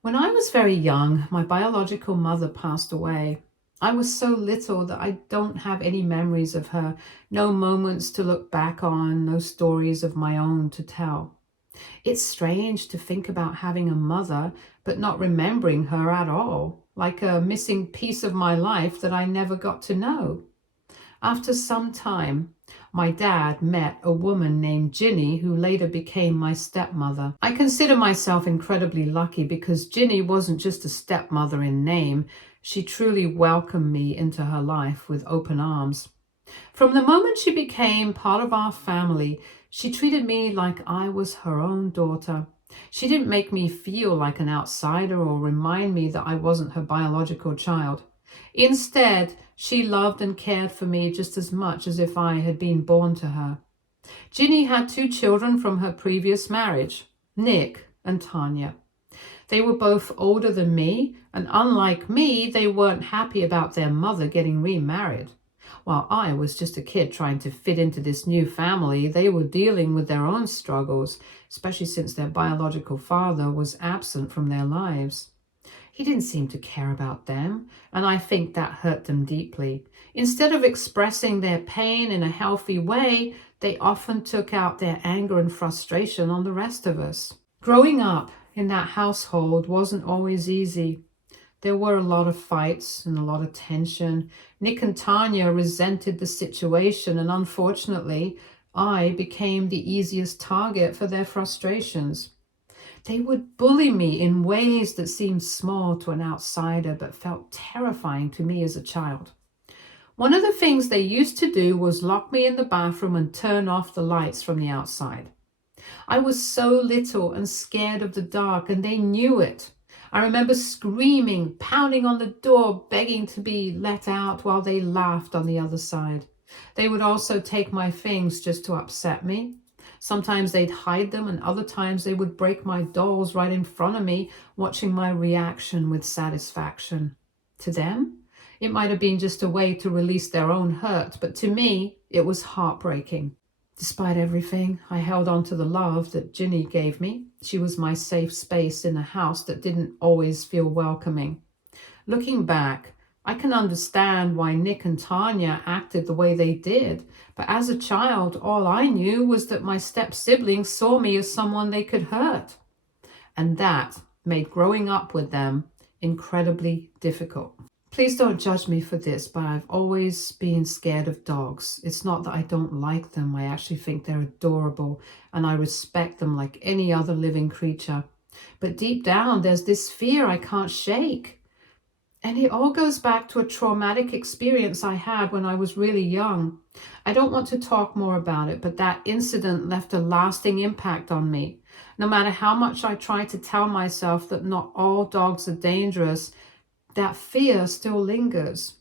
When I was very young, my biological mother passed away. I was so little that I don't have any memories of her, no moments to look back on, no stories of my own to tell. It's strange to think about having a mother but not remembering her at all, like a missing piece of my life that I never got to know. After some time, my dad met a woman named Ginny who later became my stepmother. I consider myself incredibly lucky because Ginny wasn't just a stepmother in name, she truly welcomed me into her life with open arms. From the moment she became part of our family, she treated me like I was her own daughter. She didn't make me feel like an outsider or remind me that I wasn't her biological child. Instead, she loved and cared for me just as much as if I had been born to her. Ginny had two children from her previous marriage, Nick and Tanya. They were both older than me, and unlike me, they weren't happy about their mother getting remarried. While I was just a kid trying to fit into this new family, they were dealing with their own struggles, especially since their biological father was absent from their lives. He didn't seem to care about them, and I think that hurt them deeply. Instead of expressing their pain in a healthy way, they often took out their anger and frustration on the rest of us. Growing up in that household wasn't always easy. There were a lot of fights and a lot of tension. Nick and Tanya resented the situation, and unfortunately, I became the easiest target for their frustrations. They would bully me in ways that seemed small to an outsider but felt terrifying to me as a child. One of the things they used to do was lock me in the bathroom and turn off the lights from the outside. I was so little and scared of the dark, and they knew it. I remember screaming, pounding on the door, begging to be let out while they laughed on the other side. They would also take my things just to upset me. Sometimes they'd hide them, and other times they would break my dolls right in front of me, watching my reaction with satisfaction. To them, it might have been just a way to release their own hurt, but to me, it was heartbreaking. Despite everything, I held on to the love that Ginny gave me. She was my safe space in a house that didn't always feel welcoming. Looking back, I can understand why Nick and Tanya acted the way they did, but as a child, all I knew was that my step-siblings saw me as someone they could hurt. And that made growing up with them incredibly difficult. Please don't judge me for this, but I've always been scared of dogs. It's not that I don't like them. I actually think they're adorable, and I respect them like any other living creature. But deep down, there's this fear I can't shake. And it all goes back to a traumatic experience I had when I was really young. I don't want to talk more about it, but that incident left a lasting impact on me. No matter how much I try to tell myself that not all dogs are dangerous, that fear still lingers.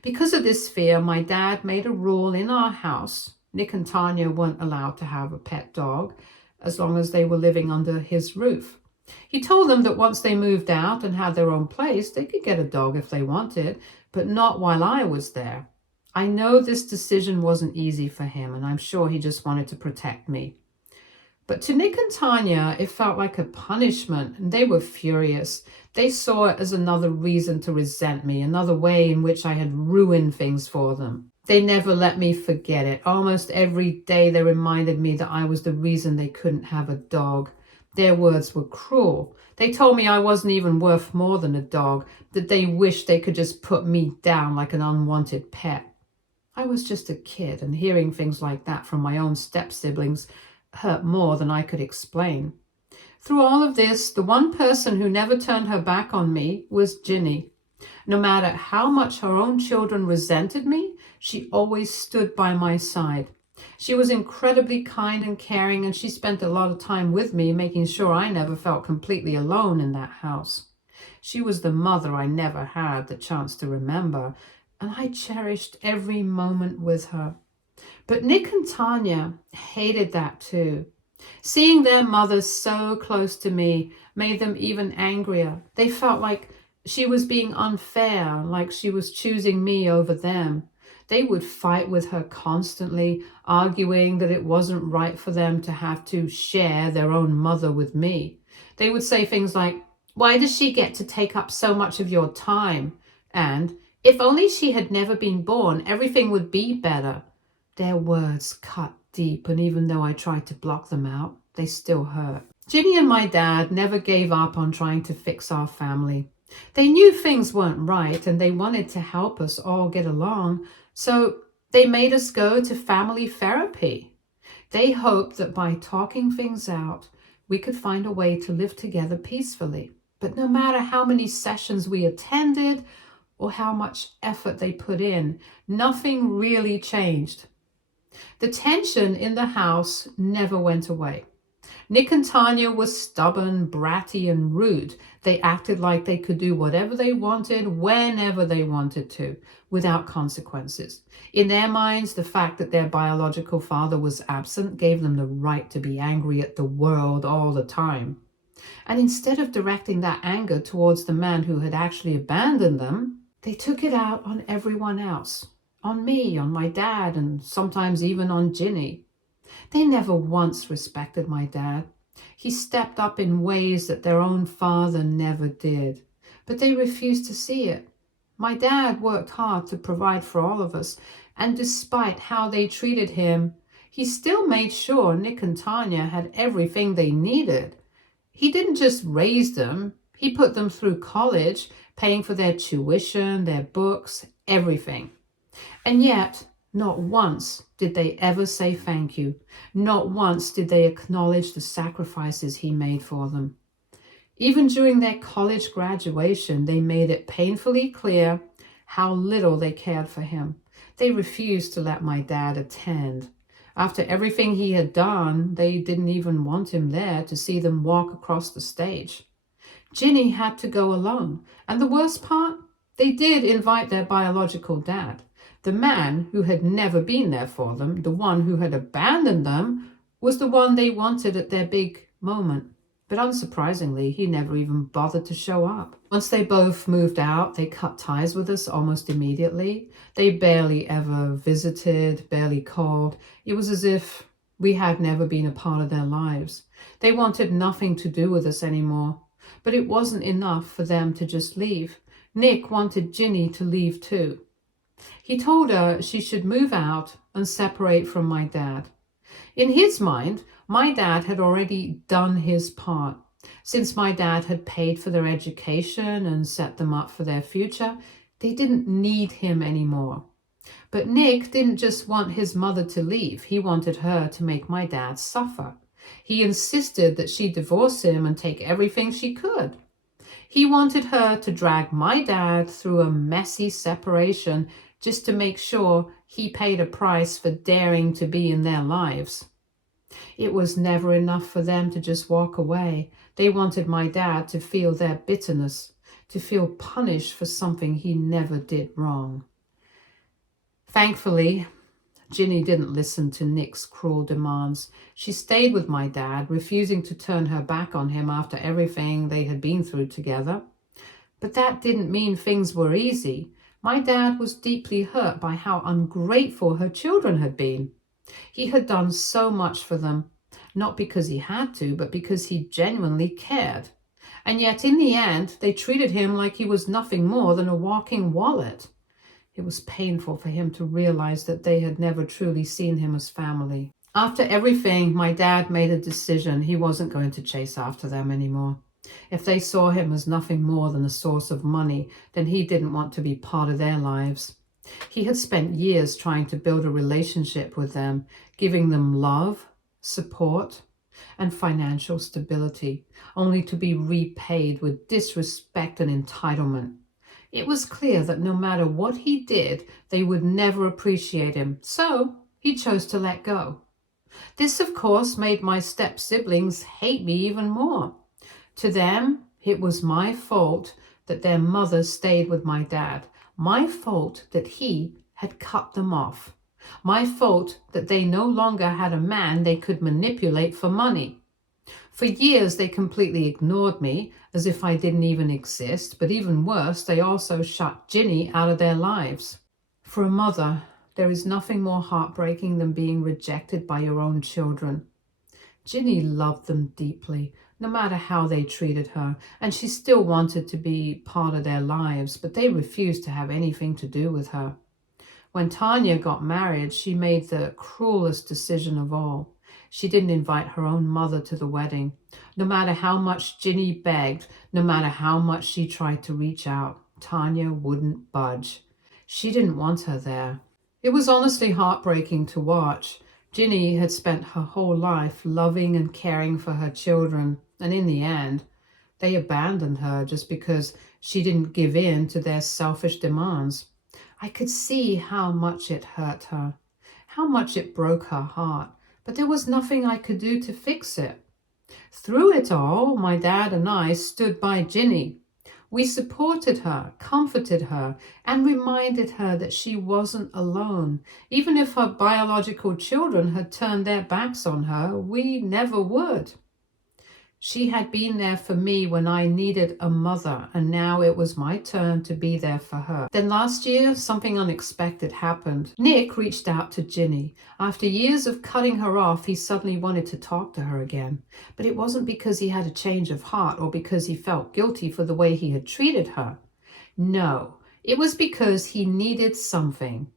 Because of this fear, my dad made a rule in our house. Nick and Tanya weren't allowed to have a pet dog as long as they were living under his roof. He told them that once they moved out and had their own place, they could get a dog if they wanted, but not while I was there. I know this decision wasn't easy for him, and I'm sure he just wanted to protect me. But to Nick and Tanya, it felt like a punishment, and they were furious. They saw it as another reason to resent me, another way in which I had ruined things for them. They never let me forget it. Almost every day they reminded me that I was the reason they couldn't have a dog. Their words were cruel. They told me I wasn't even worth more than a dog, that they wished they could just put me down like an unwanted pet. I was just a kid, and hearing things like that from my own step-siblings hurt more than I could explain. Through all of this, the one person who never turned her back on me was Ginny. No matter how much her own children resented me, she always stood by my side. She was incredibly kind and caring, and she spent a lot of time with me, making sure I never felt completely alone in that house. She was the mother I never had the chance to remember, and I cherished every moment with her. But Nick and Tanya hated that too. Seeing their mother so close to me made them even angrier. They felt like she was being unfair, like she was choosing me over them. They would fight with her constantly, arguing that it wasn't right for them to have to share their own mother with me. They would say things like, Why does she get to take up so much of your time? And if only she had never been born, everything would be better. Their words cut deep, and even though I tried to block them out, they still hurt. Ginny and my dad never gave up on trying to fix our family. They knew things weren't right, and they wanted to help us all get along, so they made us go to family therapy. They hoped that by talking things out, we could find a way to live together peacefully. But no matter how many sessions we attended or how much effort they put in, nothing really changed. The tension in the house never went away. Nick and Tanya were stubborn, bratty, and rude. They acted like they could do whatever they wanted, whenever they wanted to, without consequences. In their minds, the fact that their biological father was absent gave them the right to be angry at the world all the time. And instead of directing that anger towards the man who had actually abandoned them, they took it out on everyone else. On me, on my dad, and sometimes even on Ginny. They never once respected my dad. He stepped up in ways that their own father never did. But they refused to see it. My dad worked hard to provide for all of us, and despite how they treated him, he still made sure Nick and Tanya had everything they needed. He didn't just raise them, he put them through college, paying for their tuition, their books, everything. And yet, not once did they ever say thank you. Not once did they acknowledge the sacrifices he made for them. Even during their college graduation, they made it painfully clear how little they cared for him. They refused to let my dad attend. After everything he had done, they didn't even want him there to see them walk across the stage. Ginny had to go alone. And the worst part? They did invite their biological dad. The man who had never been there for them, the one who had abandoned them, was the one they wanted at their big moment. But unsurprisingly, he never even bothered to show up. Once they both moved out, they cut ties with us almost immediately. They barely ever visited, barely called. It was as if we had never been a part of their lives. They wanted nothing to do with us anymore. But it wasn't enough for them to just leave. Nick wanted Ginny to leave too. He told her she should move out and separate from my dad. In his mind, my dad had already done his part. Since my dad had paid for their education and set them up for their future, they didn't need him anymore. But Nick didn't just want his mother to leave. He wanted her to make my dad suffer. He insisted that she divorce him and take everything she could. He wanted her to drag my dad through a messy separation just to make sure he paid a price for daring to be in their lives. It was never enough for them to just walk away. They wanted my dad to feel their bitterness, to feel punished for something he never did wrong. Thankfully, Ginny didn't listen to Nick's cruel demands. She stayed with my dad, refusing to turn her back on him after everything they had been through together. But that didn't mean things were easy. My dad was deeply hurt by how ungrateful her children had been. He had done so much for them, not because he had to, but because he genuinely cared. And yet, in the end, they treated him like he was nothing more than a walking wallet. It was painful for him to realize that they had never truly seen him as family. After everything, my dad made a decision. He wasn't going to chase after them anymore. If they saw him as nothing more than a source of money, then he didn't want to be part of their lives. He had spent years trying to build a relationship with them, giving them love, support, and financial stability, only to be repaid with disrespect and entitlement. It was clear that no matter what he did, they would never appreciate him, so he chose to let go. This, of course, made my step-siblings hate me even more. To them, it was my fault that their mother stayed with my dad. My fault that he had cut them off. My fault that they no longer had a man they could manipulate for money. For years, they completely ignored me, as if I didn't even exist, but even worse, they also shut Ginny out of their lives. For a mother, there is nothing more heartbreaking than being rejected by your own children. Ginny loved them deeply, no matter how they treated her, and she still wanted to be part of their lives, but they refused to have anything to do with her. When Tanya got married, she made the cruelest decision of all. She didn't invite her own mother to the wedding. No matter how much Ginny begged, no matter how much she tried to reach out, Tanya wouldn't budge. She didn't want her there. It was honestly heartbreaking to watch. Ginny had spent her whole life loving and caring for her children, and in the end, they abandoned her just because she didn't give in to their selfish demands. I could see how much it hurt her, how much it broke her heart, but there was nothing I could do to fix it. Through it all, my dad and I stood by Ginny. We supported her, comforted her, and reminded her that she wasn't alone. Even if her biological children had turned their backs on her, we never would. She had been there for me when I needed a mother, and now it was my turn to be there for her. Then last year, something unexpected happened. Nick reached out to Ginny. After years of cutting her off, he suddenly wanted to talk to her again. But it wasn't because he had a change of heart or because he felt guilty for the way he had treated her. No, it was because he needed something.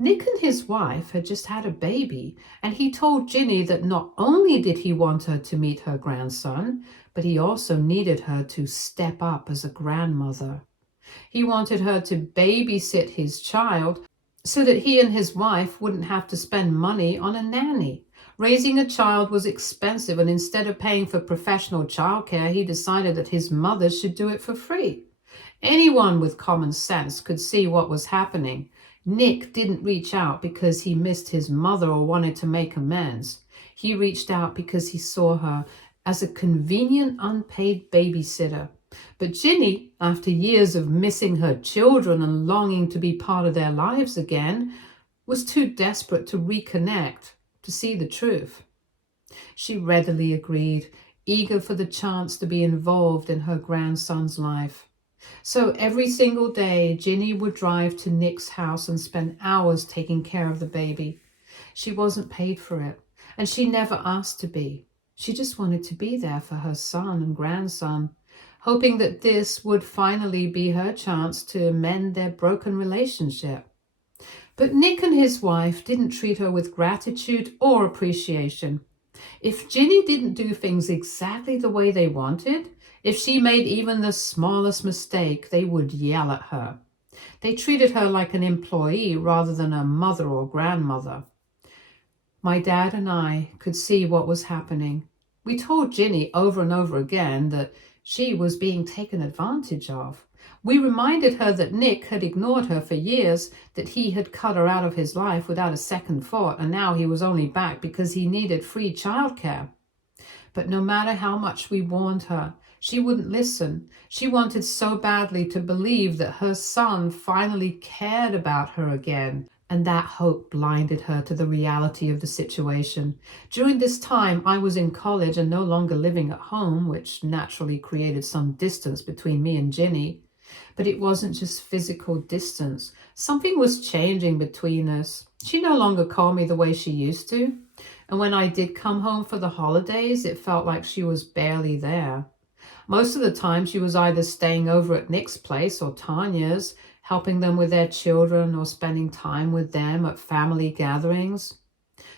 Nick and his wife had just had a baby, and he told Ginny that not only did he want her to meet her grandson, but he also needed her to step up as a grandmother. He wanted her to babysit his child so that he and his wife wouldn't have to spend money on a nanny. Raising a child was expensive, and instead of paying for professional childcare, he decided that his mother should do it for free. Anyone with common sense could see what was happening. Nick didn't reach out because he missed his mother or wanted to make amends. He reached out because he saw her as a convenient, unpaid babysitter. But Ginny, after years of missing her children and longing to be part of their lives again, was too desperate to reconnect, to see the truth. She readily agreed, eager for the chance to be involved in her grandson's life. So every single day, Ginny would drive to Nick's house and spend hours taking care of the baby. She wasn't paid for it, and she never asked to be. She just wanted to be there for her son and grandson, hoping that this would finally be her chance to mend their broken relationship. But Nick and his wife didn't treat her with gratitude or appreciation. If Ginny didn't do things exactly the way they wanted, if she made even the smallest mistake, they would yell at her. They treated her like an employee rather than a mother or grandmother. My dad and I could see what was happening. We told Ginny over and over again that she was being taken advantage of. We reminded her that Nick had ignored her for years, that he had cut her out of his life without a second thought, and now he was only back because he needed free childcare. But no matter how much we warned her, she wouldn't listen. She wanted so badly to believe that her son finally cared about her again, and that hope blinded her to the reality of the situation. During this time, I was in college and no longer living at home, which naturally created some distance between me and Ginny. But it wasn't just physical distance. Something was changing between us. She no longer called me the way she used to. And when I did come home for the holidays, it felt like she was barely there. Most of the time, she was either staying over at Nick's place or Tanya's, helping them with their children or spending time with them at family gatherings.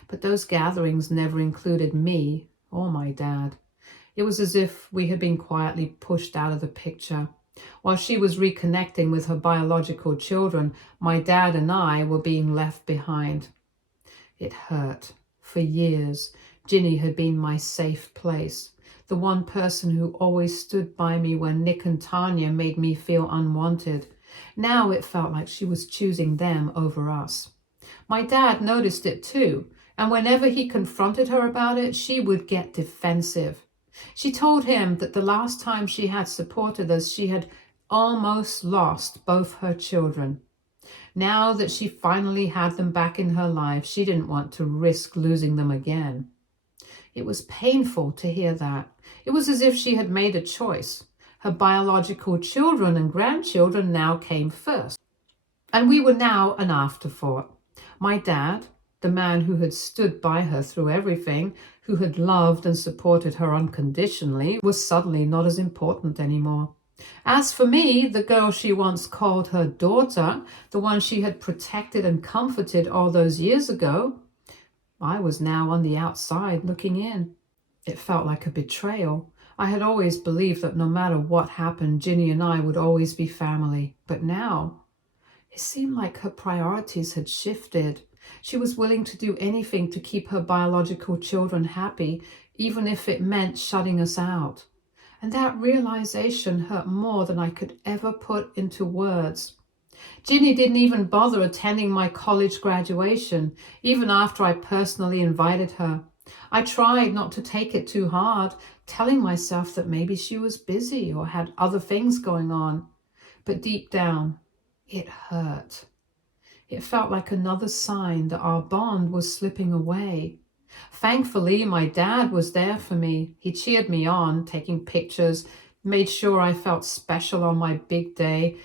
But those gatherings never included me or my dad. It was as if we had been quietly pushed out of the picture. While she was reconnecting with her biological children, my dad and I were being left behind. It hurt. For years, Ginny had been my safe place, the one person who always stood by me when Nick and Tanya made me feel unwanted. Now it felt like she was choosing them over us. My dad noticed it too, and whenever he confronted her about it, she would get defensive. She told him that the last time she had supported us, she had almost lost both her children. Now that she finally had them back in her life, she didn't want to risk losing them again. It was painful to hear that. It was as if she had made a choice. Her biological children and grandchildren now came first, and we were now an afterthought. My dad, the man who had stood by her through everything, who had loved and supported her unconditionally, was suddenly not as important anymore. As for me, the girl she once called her daughter, the one she had protected and comforted all those years ago, I was now on the outside looking in. It felt like a betrayal. I had always believed that no matter what happened, Ginny and I would always be family. But now, it seemed like her priorities had shifted. She was willing to do anything to keep her biological children happy, even if it meant shutting us out. And that realization hurt more than I could ever put into words. Ginny didn't even bother attending my college graduation, even after I personally invited her. I tried not to take it too hard, telling myself that maybe she was busy or had other things going on. But deep down, it hurt. It felt like another sign that our bond was slipping away. Thankfully, my dad was there for me. He cheered me on, taking pictures, made sure I felt special on my big day.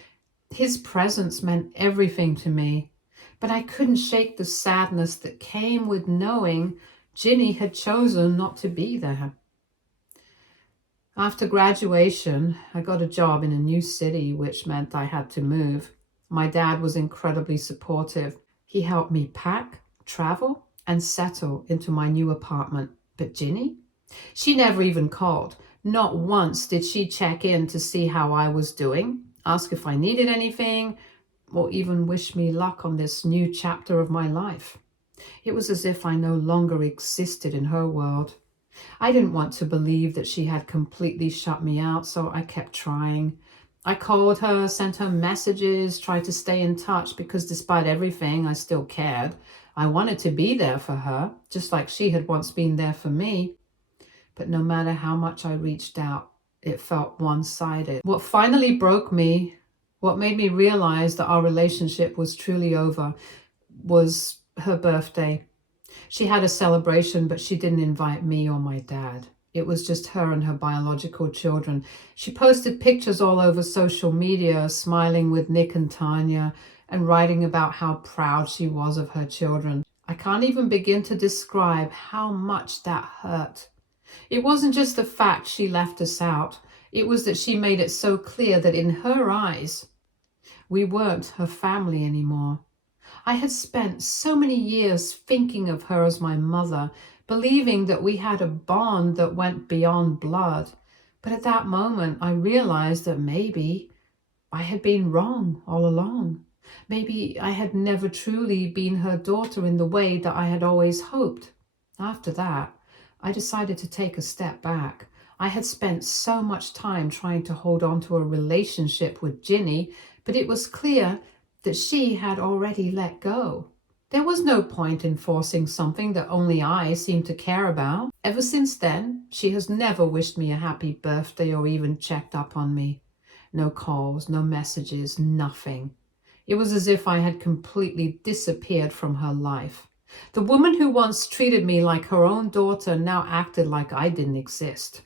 His presence meant everything to me. But I couldn't shake the sadness that came with knowing Ginny had chosen not to be there. After graduation, I got a job in a new city, which meant I had to move. My dad was incredibly supportive. He helped me pack, travel, and settle into my new apartment. But Ginny? She never even called. Not once did she check in to see how I was doing, ask if I needed anything, or even wish me luck on this new chapter of my life. It was as if I no longer existed in her world. I didn't want to believe that she had completely shut me out, so I kept trying. I called her, sent her messages, tried to stay in touch because despite everything, I still cared. I wanted to be there for her, just like she had once been there for me. But no matter how much I reached out, it felt one-sided. What finally broke me, what made me realize that our relationship was truly over, was her birthday. She had a celebration, but she didn't invite me or my dad. It was just her and her biological children. She posted pictures all over social media, smiling with Nick and Tanya, and writing about how proud she was of her children. I can't even begin to describe how much that hurt. It wasn't just the fact she left us out. It was that she made it so clear that in her eyes, we weren't her family anymore. I had spent so many years thinking of her as my mother, believing that we had a bond that went beyond blood. But at that moment, I realized that maybe I had been wrong all along. Maybe I had never truly been her daughter in the way that I had always hoped. After that, I decided to take a step back. I had spent so much time trying to hold on to a relationship with Ginny, but it was clear that she had already let go. There was no point in forcing something that only I seemed to care about. Ever since then, she has never wished me a happy birthday or even checked up on me. No calls, no messages, nothing. It was as if I had completely disappeared from her life. The woman who once treated me like her own daughter now acted like I didn't exist.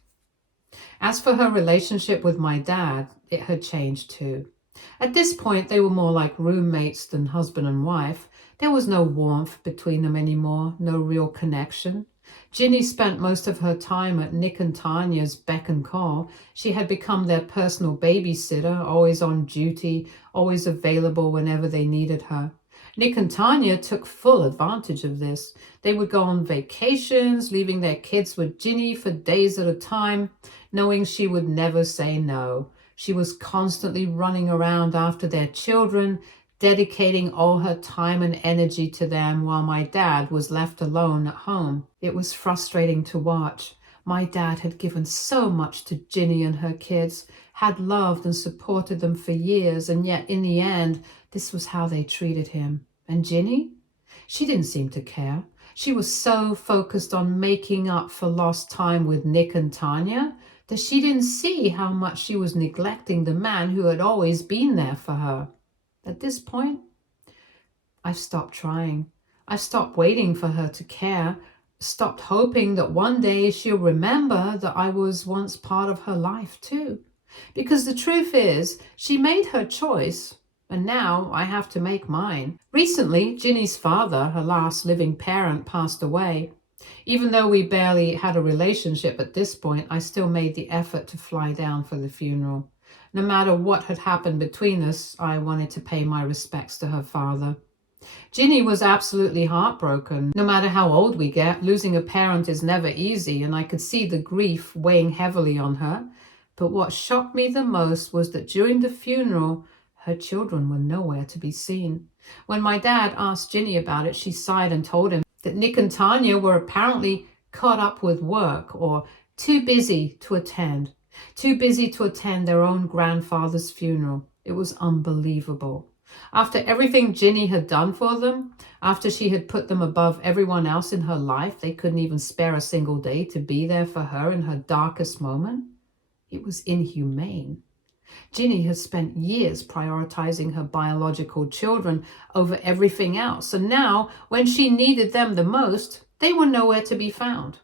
As for her relationship with my dad, it had changed too. At this point, they were more like roommates than husband and wife. There was no warmth between them anymore, no real connection. Ginny spent most of her time at Nick and Tanya's beck and call. She had become their personal babysitter, always on duty, always available whenever they needed her. Nick and Tanya took full advantage of this. They would go on vacations, leaving their kids with Ginny for days at a time, knowing she would never say no. She was constantly running around after their children, dedicating all her time and energy to them while my dad was left alone at home. It was frustrating to watch. My dad had given so much to Ginny and her kids, had loved and supported them for years, and yet in the end, this was how they treated him. And Ginny? She didn't seem to care. She was so focused on making up for lost time with Nick and Tanya that she didn't see how much she was neglecting the man who had always been there for her. At this point, I've stopped trying. I've stopped waiting for her to care, stopped hoping that one day she'll remember that I was once part of her life too. Because the truth is, she made her choice, and now I have to make mine. Recently, Ginny's father, her last living parent, passed away. Even though we barely had a relationship at this point, I still made the effort to fly down for the funeral. No matter what had happened between us, I wanted to pay my respects to her father. Ginny was absolutely heartbroken. No matter how old we get, losing a parent is never easy, and I could see the grief weighing heavily on her. But what shocked me the most was that during the funeral, her children were nowhere to be seen. When my dad asked Ginny about it, she sighed and told him that Nick and Tanya were apparently caught up with work or too busy to attend their own grandfather's funeral. It was unbelievable. After everything Ginny had done for them, after she had put them above everyone else in her life, they couldn't even spare a single day to be there for her in her darkest moment. It was inhumane. Ginny had spent years prioritizing her biological children over everything else, and now, when she needed them the most, they were nowhere to be found.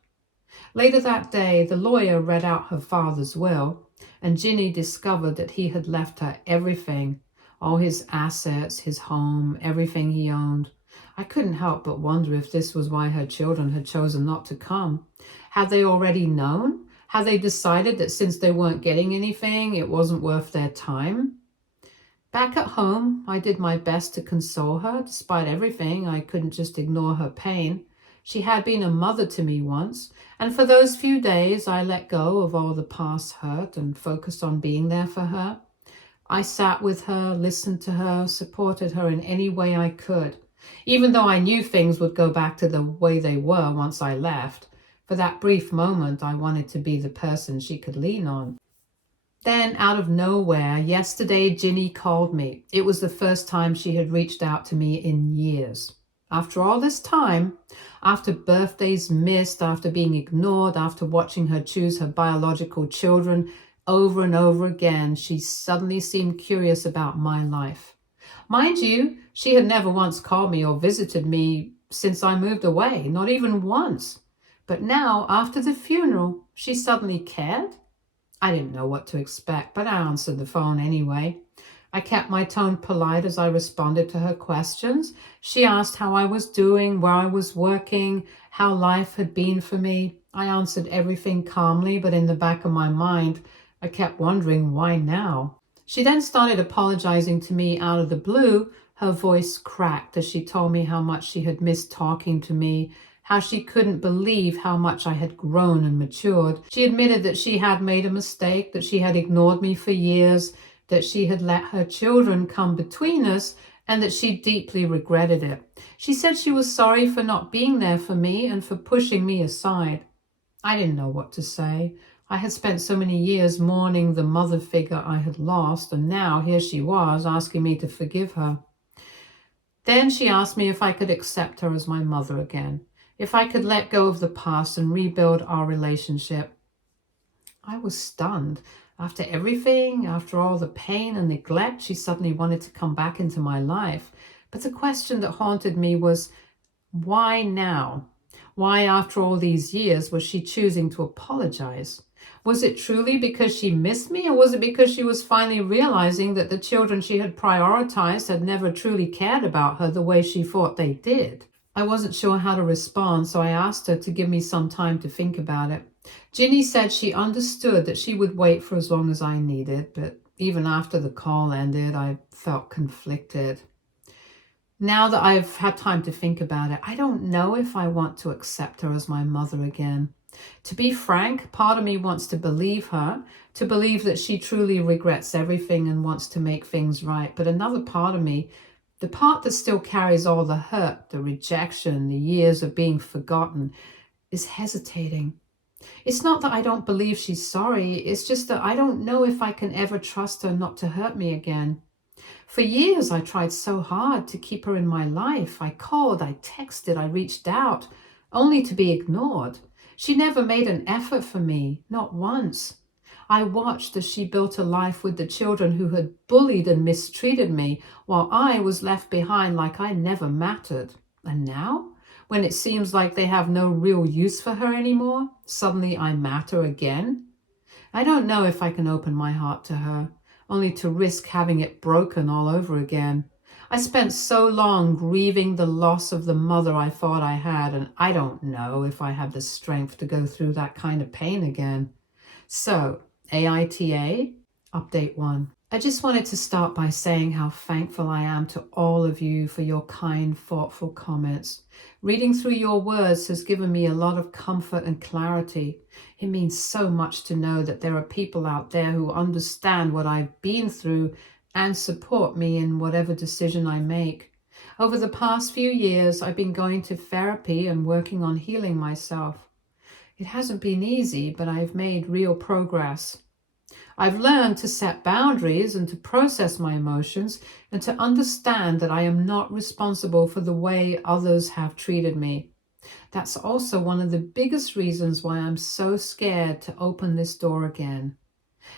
Later that day, the lawyer read out her father's will, and Ginny discovered that he had left her everything, all his assets, his home, everything he owned. I couldn't help but wonder if this was why her children had chosen not to come. Had they already known? Had they decided that since they weren't getting anything, it wasn't worth their time? Back at home, I did my best to console her. Despite everything, I couldn't just ignore her pain. She had been a mother to me once, and for those few days, I let go of all the past hurt and focused on being there for her. I sat with her, listened to her, supported her in any way I could, even though I knew things would go back to the way they were once I left. For that brief moment, I wanted to be the person she could lean on. Then, out of nowhere, yesterday, Ginny called me. It was the first time she had reached out to me in years. After all this time, after birthdays missed, after being ignored, after watching her choose her biological children over and over again, she suddenly seemed curious about my life. Mind you, she had never once called me or visited me since I moved away, not even once. But now, after the funeral, she suddenly cared? I didn't know what to expect, but I answered the phone anyway. I kept my tone polite as I responded to her questions. She asked how I was doing, where I was working, how life had been for me. I answered everything calmly, but in the back of my mind, I kept wondering why now. She then started apologizing to me out of the blue. Her voice cracked as she told me how much she had missed talking to me, how she couldn't believe how much I had grown and matured. She admitted that she had made a mistake, that she had ignored me for years, that she had let her children come between us, and that she deeply regretted it. She said she was sorry for not being there for me and for pushing me aside. I didn't know what to say. I had spent so many years mourning the mother figure I had lost, and now here she was asking me to forgive her. Then she asked me if I could accept her as my mother again, if I could let go of the past and rebuild our relationship. I was stunned. After everything, after all the pain and neglect, she suddenly wanted to come back into my life. But the question that haunted me was, why now? Why, after all these years, was she choosing to apologize? Was it truly because she missed me, or was it because she was finally realizing that the children she had prioritized had never truly cared about her the way she thought they did? I wasn't sure how to respond, so I asked her to give me some time to think about it. Ginny said she understood that she would wait for as long as I needed, but even after the call ended, I felt conflicted. Now that I've had time to think about it, I don't know if I want to accept her as my mother again. To be frank, part of me wants to believe her, to believe that she truly regrets everything and wants to make things right. But another part of me, the part that still carries all the hurt, the rejection, the years of being forgotten, is hesitating. It's not that I don't believe she's sorry, it's just that I don't know if I can ever trust her not to hurt me again. For years, I tried so hard to keep her in my life. I called, I texted, I reached out, only to be ignored. She never made an effort for me, not once. I watched as she built a life with the children who had bullied and mistreated me, while I was left behind like I never mattered. And now, when it seems like they have no real use for her anymore, suddenly I matter again? I don't know if I can open my heart to her, only to risk having it broken all over again. I spent so long grieving the loss of the mother I thought I had, and I don't know if I have the strength to go through that kind of pain again. So, AITA, Update 1. I just wanted to start by saying how thankful I am to all of you for your kind, thoughtful comments. Reading through your words has given me a lot of comfort and clarity. It means so much to know that there are people out there who understand what I've been through and support me in whatever decision I make. Over the past few years, I've been going to therapy and working on healing myself. It hasn't been easy, but I've made real progress. I've learned to set boundaries and to process my emotions and to understand that I am not responsible for the way others have treated me. That's also one of the biggest reasons why I'm so scared to open this door again.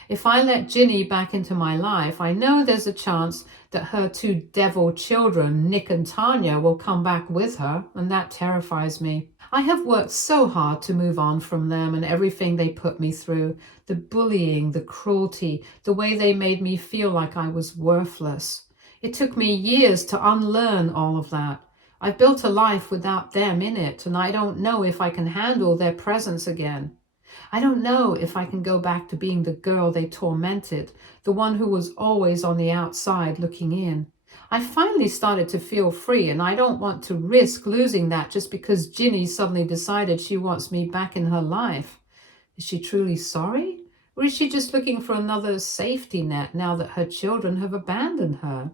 If I let Ginny back into my life, I know there's a chance that her two devil children, Nick and Tanya, will come back with her, and that terrifies me. I have worked so hard to move on from them and everything they put me through, the bullying, the cruelty, the way they made me feel like I was worthless. It took me years to unlearn all of that. I've built a life without them in it, and I don't know if I can handle their presence again. I don't know if I can go back to being the girl they tormented, the one who was always on the outside looking in. I finally started to feel free, and I don't want to risk losing that just because Ginny suddenly decided she wants me back in her life. Is she truly sorry? Or is she just looking for another safety net now that her children have abandoned her?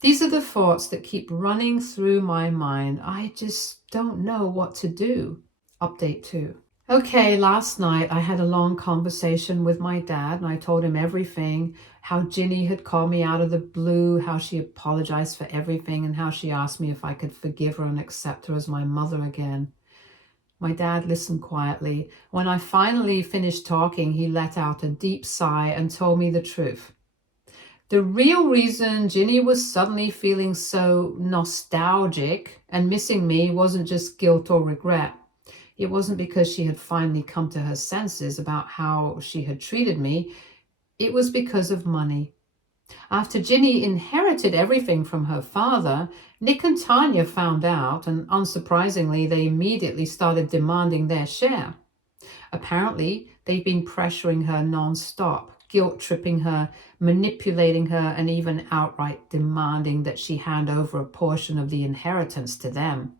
These are the thoughts that keep running through my mind. I just don't know what to do. Update 2. Okay, last night I had a long conversation with my dad and I told him everything, how Ginny had called me out of the blue, how she apologized for everything, and how she asked me if I could forgive her and accept her as my mother again. My dad listened quietly. When I finally finished talking, he let out a deep sigh and told me the truth. The real reason Ginny was suddenly feeling so nostalgic and missing me wasn't just guilt or regret. It wasn't because she had finally come to her senses about how she had treated me. It was because of money. After Ginny inherited everything from her father, Nick and Tanya found out, and unsurprisingly, they immediately started demanding their share. Apparently, they've been pressuring her non-stop, guilt-tripping her, manipulating her, and even outright demanding that she hand over a portion of the inheritance to them.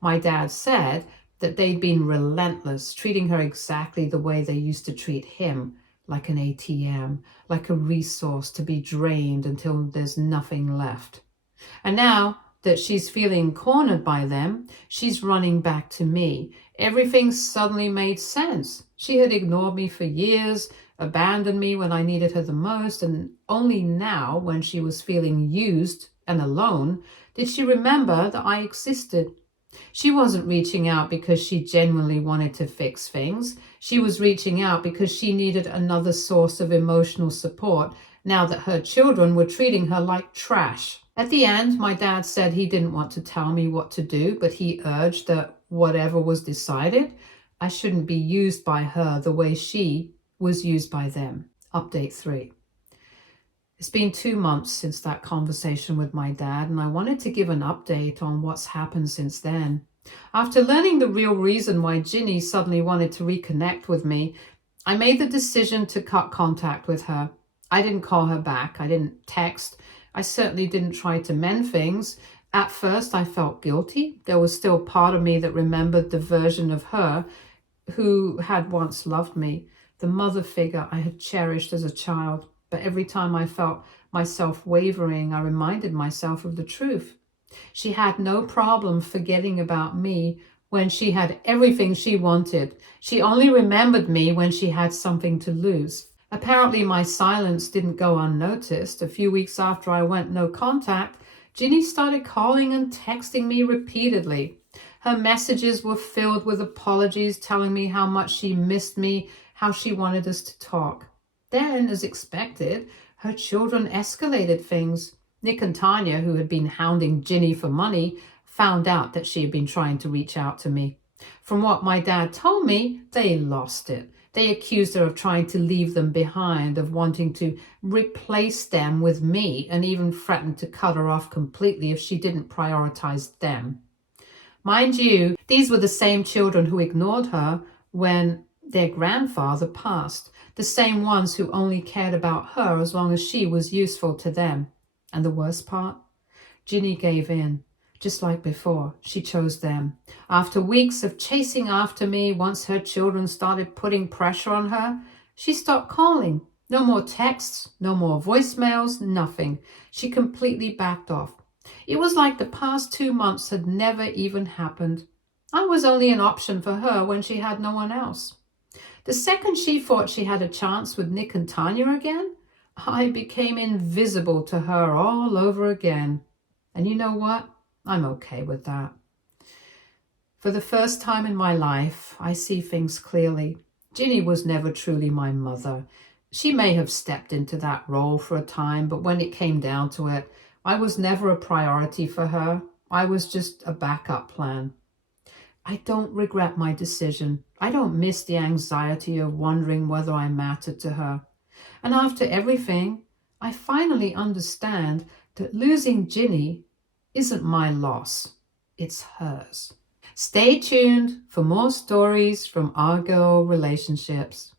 My dad said that they'd been relentless, treating her exactly the way they used to treat him, like an ATM, like a resource to be drained until there's nothing left. And now that she's feeling cornered by them, she's running back to me. Everything suddenly made sense. She had ignored me for years, abandoned me when I needed her the most, and only now, when she was feeling used and alone, did she remember that I existed. She wasn't reaching out because she genuinely wanted to fix things. She was reaching out because she needed another source of emotional support now that her children were treating her like trash. At the end, my dad said he didn't want to tell me what to do, but he urged that whatever was decided, I shouldn't be used by her the way she was used by them. Update 3. It's been 2 months since that conversation with my dad, and I wanted to give an update on what's happened since then. After learning the real reason why Ginny suddenly wanted to reconnect with me, I made the decision to cut contact with her. I didn't call her back. I didn't text. I certainly didn't try to mend things. At first, I felt guilty. There was still part of me that remembered the version of her who had once loved me, the mother figure I had cherished as a child. But every time I felt myself wavering, I reminded myself of the truth. She had no problem forgetting about me when she had everything she wanted. She only remembered me when she had something to lose. Apparently, my silence didn't go unnoticed. A few weeks after I went no contact, Ginny started calling and texting me repeatedly. Her messages were filled with apologies, telling me how much she missed me, how she wanted us to talk. Then, as expected, her children escalated things. Nick and Tanya, who had been hounding Ginny for money, found out that she had been trying to reach out to me. From what my dad told me, they lost it. They accused her of trying to leave them behind, of wanting to replace them with me, and even threatened to cut her off completely if she didn't prioritize them. Mind you, these were the same children who ignored her when their grandfather passed, the same ones who only cared about her as long as she was useful to them. And the worst part? Ginny gave in. Just like before, she chose them. After weeks of chasing after me, once her children started putting pressure on her, she stopped calling. No more texts, no more voicemails, nothing. She completely backed off. It was like the past 2 months had never even happened. I was only an option for her when she had no one else. The second she thought she had a chance with Nick and Tanya again, I became invisible to her all over again. And you know what? I'm okay with that. For the first time in my life, I see things clearly. Ginny was never truly my mother. She may have stepped into that role for a time, but when it came down to it, I was never a priority for her. I was just a backup plan. I don't regret my decision. I don't miss the anxiety of wondering whether I mattered to her. And after everything, I finally understand that losing Ginny isn't my loss, it's hers. Stay tuned for more stories from our girl relationships.